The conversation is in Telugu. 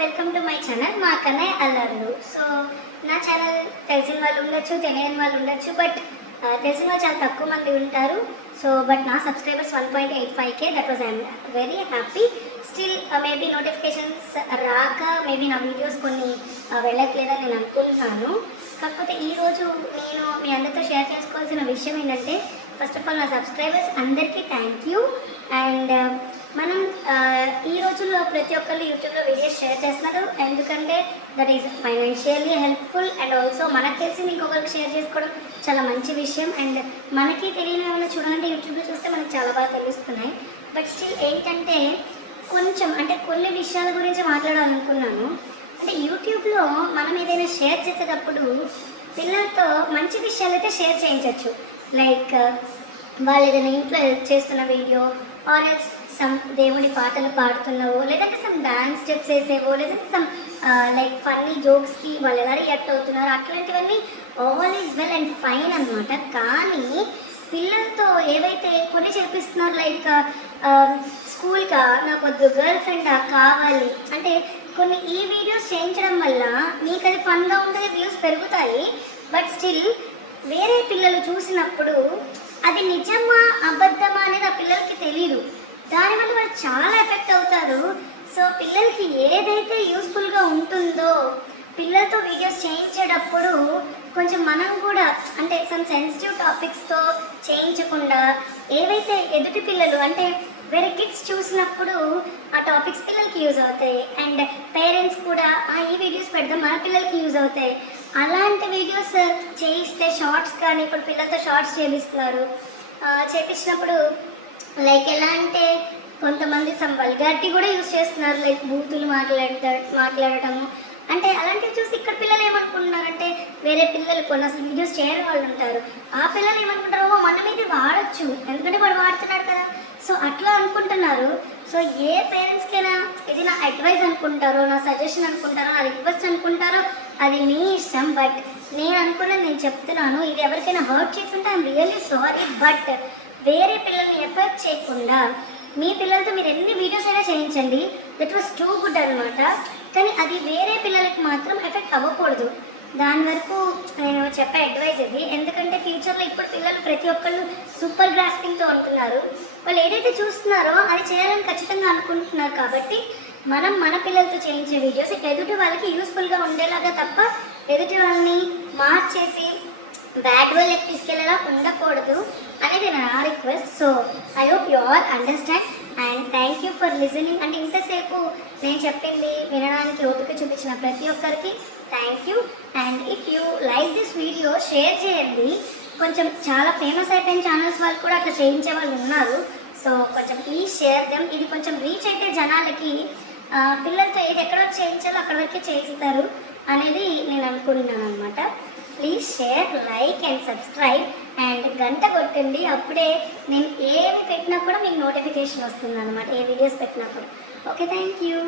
వెల్కమ్ టు మై ఛానల్ మా కన్నయ్య అల్లర్లు. సో నా ఛానల్ తెలిసిన వాళ్ళు ఉండొచ్చు, తెలియని వాళ్ళు ఉండొచ్చు, బట్ తెలిసిన వాళ్ళు చాలా తక్కువ మంది ఉంటారు. సో బట్ నా subscribers 1.85K, that was I'm very happy. Still maybe notifications రాక మేబీ నా వీడియోస్ కొన్ని వెళ్ళట్లేదని నేను అనుకుంటున్నాను. కాకపోతే ఈరోజు నేను మీ అందరితో షేర్ చేసుకోవాల్సిన విషయం ఏంటంటే, ఫస్ట్ ఆఫ్ ఆల్ నా సబ్స్క్రైబర్స్ అందరికీ థ్యాంక్ యూ. అండ్ మనం ఈ రోజుల్లో ప్రతి ఒక్కళ్ళు యూట్యూబ్లో వీడియోస్ షేర్ చేస్తున్నారు, ఎందుకంటే that is financially helpful and also మనకు తెలిసింది ఇంకొకరికి షేర్ చేసుకోవడం చాలా మంచి విషయం. అండ్ మనకి తెలియని ఏమైనా చూడాలంటే యూట్యూబ్లో చూస్తే మనకు చాలా బాగా తెలుస్తున్నాయి. బట్ స్టిల్ ఏంటంటే కొంచెం అంటే కొన్ని విషయాల గురించి మాట్లాడాలనుకున్నాను. అంటే యూట్యూబ్లో మనం ఏదైనా షేర్ చేసేటప్పుడు పిల్లలతో మంచి విషయాలు అయితే షేర్ చేయించవచ్చు. లైక్ వాళ్ళు ఏదైనా ఇంట్లో చేస్తున్న వీడియో, ఆర్ ఎల్స్ సమ్ దేవుడి పాటలు పాడుతున్నావో, లేదంటే సమ్ డాన్స్ స్టెప్స్ వేసేవో, లేదంటే సమ్ లైక్ ఫన్నీ జోక్స్కి వాళ్ళు ఎలా రియాక్ట్ అవుతున్నారు, అట్లాంటివన్నీ all is well and fine అనమాట. కానీ పిల్లలతో ఏవైతే కొన్ని చేపిస్తున్నారు, లైక్ స్కూల్గా నాకు వద్దు, గర్ల్ ఫ్రెండ్ కావాలి అంటే కొన్ని ఈ వీడియోస్ చేయించడం వల్ల మీకు అది ఫన్గా ఉంటుంది, వ్యూస్ పెరుగుతాయి. బట్ స్టిల్ వేరే పిల్లలు చూసినప్పుడు అది నిజమా అబద్ధమా అనేది ఆ పిల్లలకి తెలియదు. దానివల్ల వాళ్ళు చాలా ఎఫెక్ట్ అవుతారు. సో పిల్లలకి ఏదైతే యూస్ఫుల్గా ఉంటుందో పిల్లలతో వీడియోస్ చేయించేటప్పుడు కొంచెం మనం కూడా అంటే సమ్ సెన్సిటివ్ టాపిక్స్తో చేయించకుండా, ఏవైతే ఎదుటి పిల్లలు అంటే వేరే కిడ్స్ చూసినప్పుడు ఆ టాపిక్స్ పిల్లలకి యూజ్ అవుతాయి. అండ్ పేరెంట్స్ కూడా ఈ వీడియోస్ పెడదాం మన పిల్లలకి యూజ్ అవుతాయి, అలాంటి వీడియోస్ చేయిస్తే, షార్ట్స్ కానీ ఇప్పుడు పిల్లలతో షార్ట్స్ చేపిస్తున్నారు, చేపించినప్పుడు లైక్ ఎలా అంటే కొంతమంది సమ్ వల్గారిటీ కూడా యూజ్ చేస్తున్నారు, లైక్ బూతులు మాట్లాడటము. అంటే అలాంటివి చూసి ఇక్కడ పిల్లలు ఏమనుకుంటున్నారంటే, వేరే పిల్లలు కొన్ని అసలు వీడియోస్ చేయని వాళ్ళు ఉంటారు, ఆ పిల్లలు ఏమనుకుంటారో మన మీద వాడచ్చు ఎందుకంటే వాడు వాడుతున్నాడు కదా, సో అట్లా అనుకుంటున్నారు. సో ఏ పేరెంట్స్కైనా ఇది నా అడ్వైస్ అనుకుంటారో, నా సజెషన్ అనుకుంటారో, నా రిక్వెస్ట్ అనుకుంటారో అది మీ ఇష్టం. బట్ నేను అనుకున్నది నేను చెప్తున్నాను. ఇది ఎవరికైనా హర్ట్ చేస్తుంటే ఐఎమ్ రియల్లీ సారీ. బట్ వేరే పిల్లల్ని ఎఫెక్ట్ చేయకుండా మీ పిల్లలతో మీరు ఎన్ని వీడియోస్ అయినా చేయించండి, దట్ వాస్ టూ గుడ్ అనమాట. కానీ అది వేరే పిల్లలకి మాత్రం ఎఫెక్ట్ అవ్వకూడదు. దాని వరకు నేను చెప్పే అడ్వైజ్ ఇది. ఎందుకంటే ఫ్యూచర్లో ఇప్పుడు పిల్లలు ప్రతి ఒక్కళ్ళు సూపర్ గ్రాస్పింగ్తో ఉంటున్నారు. వాళ్ళు ఏదైతే చూస్తున్నారో అది చేయాలని ఖచ్చితంగా అనుకుంటున్నారు. కాబట్టి మనం మన పిల్లలతో చేయించే వీడియోస్ ఎదుటి వాళ్ళకి యూస్ఫుల్గా ఉండేలాగా తప్ప ఎదుటి వాళ్ళని మార్చేసి బ్యాడ్ వేలోకి తీసుకెళ్ళేలా ఉండకూడదు అనేది నా request. So I hope you all understand and thank you for listening. అంటే ఇంతసేపు నేను చెప్పింది వినడానికి ఓపిక చూపించిన ప్రతి ఒక్కరికి thank you. And if you like this video share చేయండి. కొంచెం చాలా ఫేమస్ అయిపోయిన ఛానల్స్ వాళ్ళు కూడా అట్లా చేయించే వాళ్ళు ఉన్నారు. సో కొంచెం ప్లీజ్ షేర్ దెమ్. ఇది కొంచెం రీచ్ అయితే జనాలకి పిల్లలతో ఏది ఎక్కడ చేయించాలో అక్కడ వరకే చేయిస్తారు అనేది నేను అనుకుంటున్నాను అనమాట. Please share, like and subscribe and గంట కొట్టండి. అప్పుడే నేను ఏమి పెట్టినా కూడా మీకు నోటిఫికేషన్ వస్తుంది అనమాట, ఏ వీడియోస్ పెట్టినా కూడా. Okay, thank you.